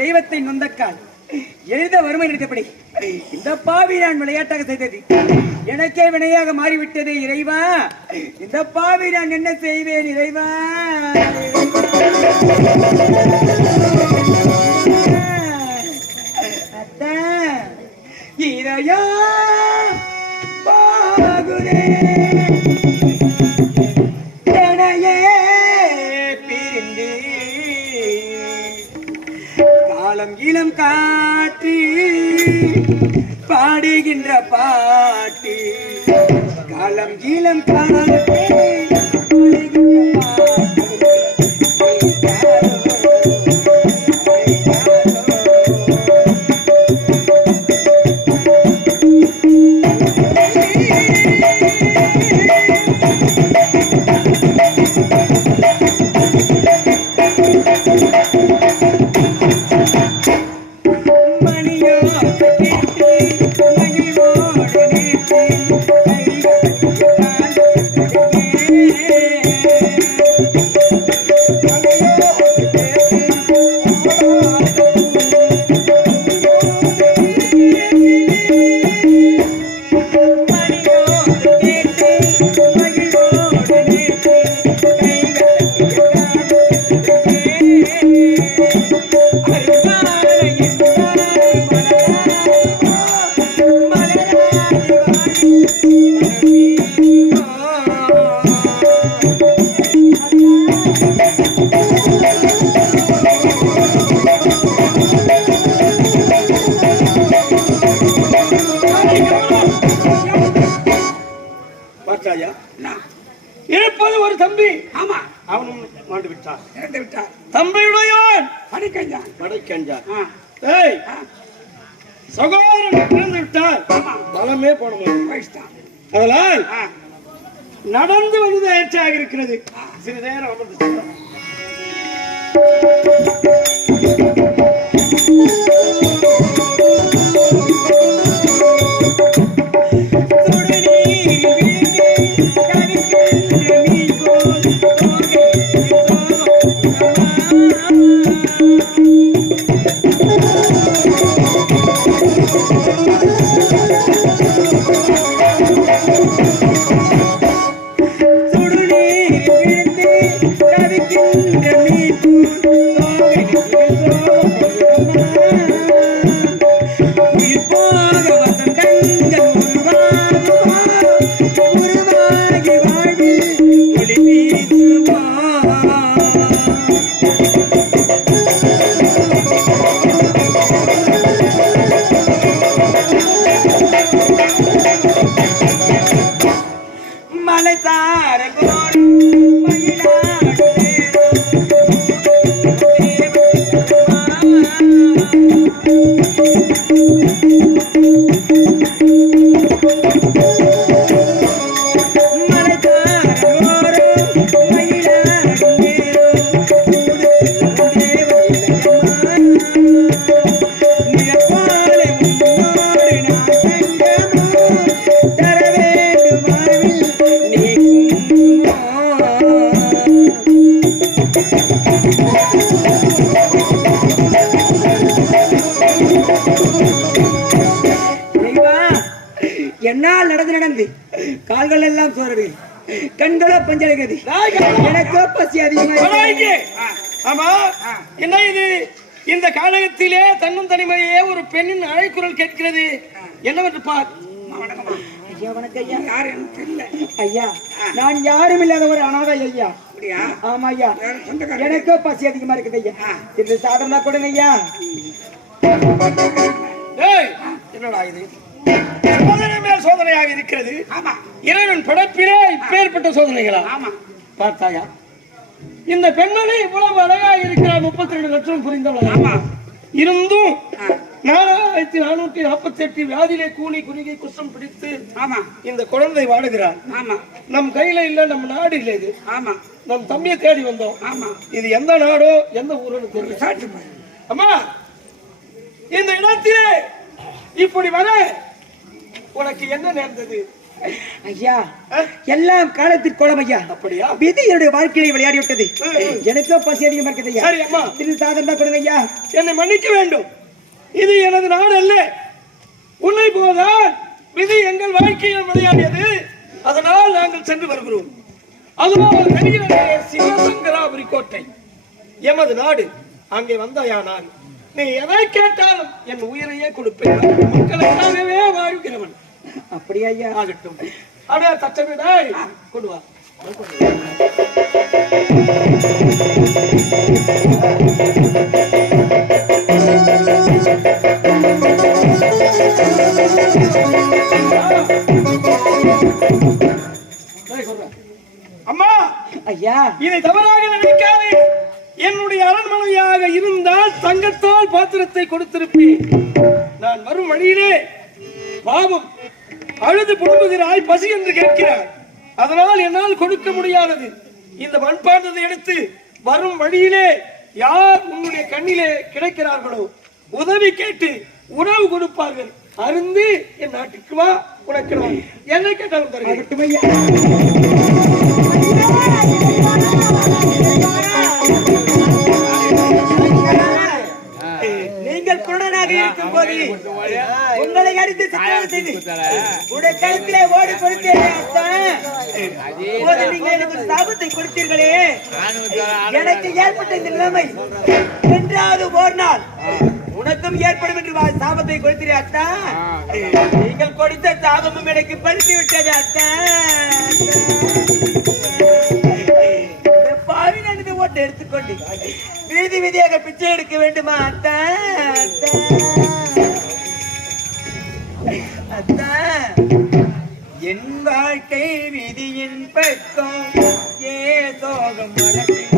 தெய்வத்தை நொந்தக்கால் எழுத வறுமை நிறுத்தப்படி இந்த பாவி நான் விளையாட்டாக செய்தது எனக்கே வினையாக மாறிவிட்டது இறைவா. இந்த பாவி நான் என்ன செய்வேன் இறைவா? இறையா பாகுரே இளம் காற்று பாடுகின்ற பாட்டு காலம் இளம் காற்று இருப்பது ஒரு தம்பி. ஆமா, அவனும் மாண்டு விட்டான், இறந்து விட்டான். தம்பியுடையவன் படைக்கஞ்சான். சகோதரன் இறந்து விட்டார், பலமே போன மாதிரி. அதனால் நடந்து வந்து ஏற்றாக இருக்கிறது. சிறிது நேரம் அமர்ந்து என்னால் நடந்து கால்கள் எல்லாம் சோறது, கண்களோ பஞ்சடைகிறது, எனக்கோ பசி அதிகமாக. ஆமா, என்ன இது? இந்த காலகத்திலே தன்னும் தனிமையே ஒரு பெண்ணின் அழைக்குரல் கேட்கிறது. என்னவென்று பார். ஐயா, நான் யாரும் இல்லாத ஒரு அனாதை ஐயா. ஆமா ஐயா, எனக்கோ பசி அதிகமா இருக்குது ஐயா. இந்த சாதனை கொடுங்க ஐயா. என்னடா இது? சோதனை மேல் சோதனையாக இருக்கிறது. இறைவன் படைப்பிலே இப்பேற்பட்ட சோதனைகளா? பார்த்தாயா? இந்த பெண்மணி இவ்வளவு அழகாக இருக்கிறார். 32 லட்சம் புரிந்தவளா இருந்தும் 4448 வியாதியிலே கூலி குறுகி குஷ்டம் பிடித்து இந்த குழந்தை வாடுகிறார். நம் கையில இல்ல, நம்ம நாடு இல்ல இது. நம் தம்பியை தேடி வந்தோம். இது எந்த நாடோ எந்த ஊருன்னு தெரியல. அம்மா, இந்த இடத்திலே இப்படி வர உனக்கு என்ன நேர்ந்தது? ஐயா, எல்லாம் காலத்திற்கு கோலம் ஐயா. அப்படியா? விதி என்னுடைய வாழ்க்கையை விளையாடி விட்டது. எனக்கோ பசி அதிகமா இருக்குது ஐயா. சரி அம்மா, இது சாதனை கொடுங்க ஐயா. என்னை மன்னிக்க வேண்டும். இது எனது நாடு அல்ல. உன்னை போதான் விதி எங்கள் வாழ்க்கையில் விளையாடியது. அதனால் நாங்கள் சென்று வருகிறோம். அதுவும் சிவசங்கராபுரி கோட்டை எமது நாடு. அங்கே வந்தாயானால் நீ எதை கேட்டாலும் என் உயிரையே கொடுப்பேன். மக்களுக்காகவே வாழ்கிறவன். அப்படியா ஐயா? ஆகட்டும். அப்படியே தச்சமிடாய் கொண்டு வா. அம்மா ஐயா, இதை தவறாக நினைக்காதே. என்னுடைய அரண்மனையாக இருந்தால் தங்கத்தால் பாத்திரத்தை கொடுத்திருப்பேன். நான் வரும் வழியிலே பாவம் அழுது புலம்புகிறாய், பசி என்று கேட்கிறார். அதனால் என்னால் கொடுக்க முடியாதது. இந்த மண்பாண்டத்தை எடுத்து வரும் வழியிலே யார் உன்னுடைய கண்ணிலே கிடைக்கிறார்களோ உதவி கேட்டு உணவு கொடுப்பார்கள். அருந்து என் நாட்டுக்கு வா, உனக்கு என்னை கேட்டாலும் தருகிறேன். நீங்கள் குருடனாக இருக்கும் போது உங்களை அடித்து சித்திரவதை செய்து உடைய கழுத்திலே ஓடி கொடுத்தேன். நீங்கள் எனக்கு ஒரு சாபத்தை கொடுத்தீர்களே, எனக்கு ஏற்பட்ட இந்த நிலைமை என்றாவது ஒரு நாள் உனக்கும் ஏற்படும் என்று சாபத்தை கொடுத்தீரே அத்தா. நீங்கள் கொடுத்த சாபமும் எனக்கு படுத்தி விட்டது அத்தா. பாவினது ஓட்டை எடுத்துக்கொண்டு வீதி வீதியாக பிச்சை எடுக்க வேண்டுமா அத்தா? அத்தா, என் வாழ்க்கை விதியின் பக்கம் ஏ சோகம் மனசில்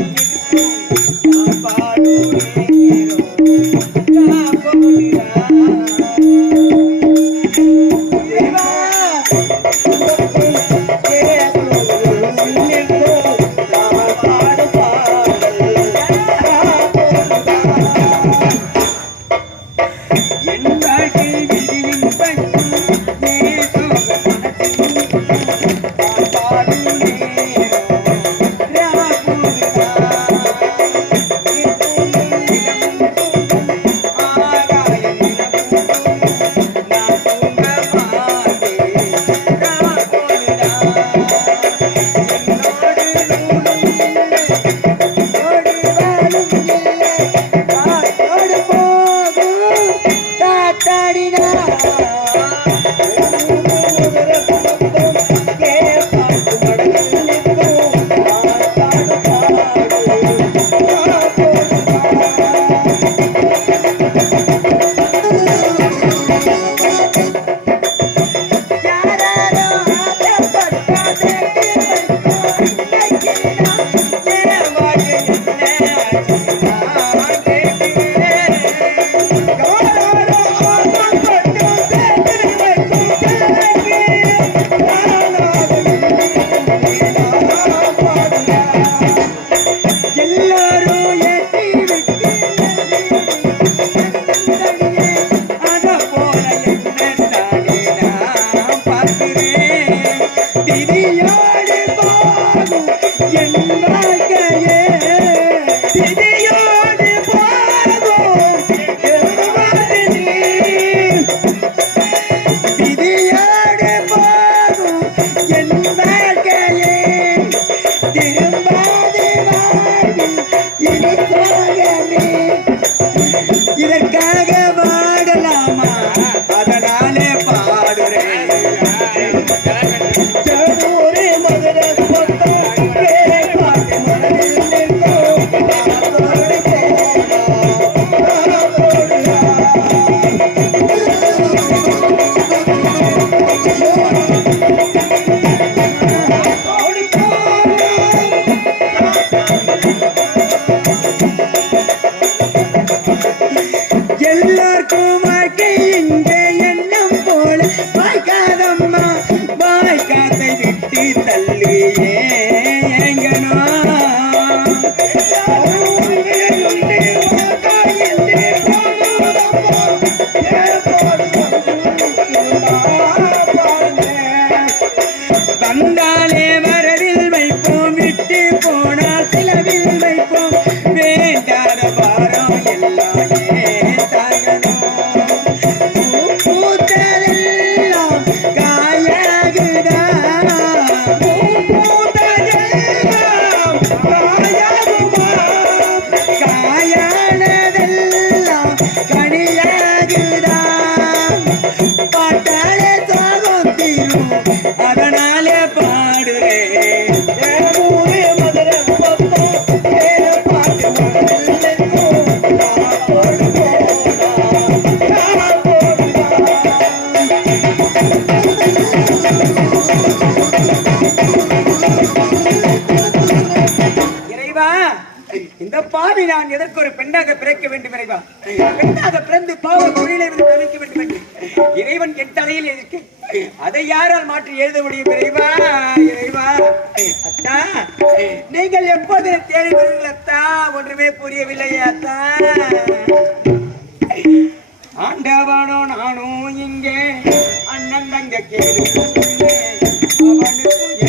போனால் சிலவில் வைப்போம் வேண்டாத பாரம் எல்லாம் ஏன் தாங்கணும் பூத்ததெல்லாம் காயாகுதா பூத்ததெல்லாம் காயாகுமா காயானதெல்லாம் கனியாகுதா பாட்டாலே சாகம் தீரும் அதனாலே பாடுறேன் மதுரை பாட்டு இறைவா இந்த பாவி நான் எதற்கு ஒரு பெண்ணாக பிறக்க வேண்டும் இறைவா பெண்ணாக பிறந்து பாவ குழியிலே வந்து தவிக்க வேண்டும் என்று இறைவன் என் தலையில் இருக்கு அதை யாரால் மாற்றி எழுத முடியும் இறைவா இறைவா அத்தா நீங்கள் எப்போது தேடி வருங்கள் அத்தா ஒன்றுமே புரியவில்லை அத்தா ஆண்டவனோ நானும் இங்கே அண்ணன் தங்க கேள்வி அவனுக்கு